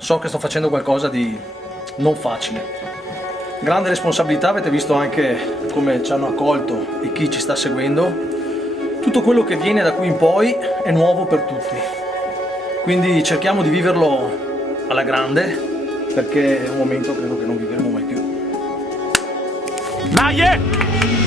so che sto facendo qualcosa di non facile. Grande responsabilità, avete visto anche come ci hanno accolto e chi ci sta seguendo. Tutto quello che viene da qui in poi è nuovo per tutti. Quindi cerchiamo di viverlo alla grande, perché è un momento credo che non vivremo mai più. Dai!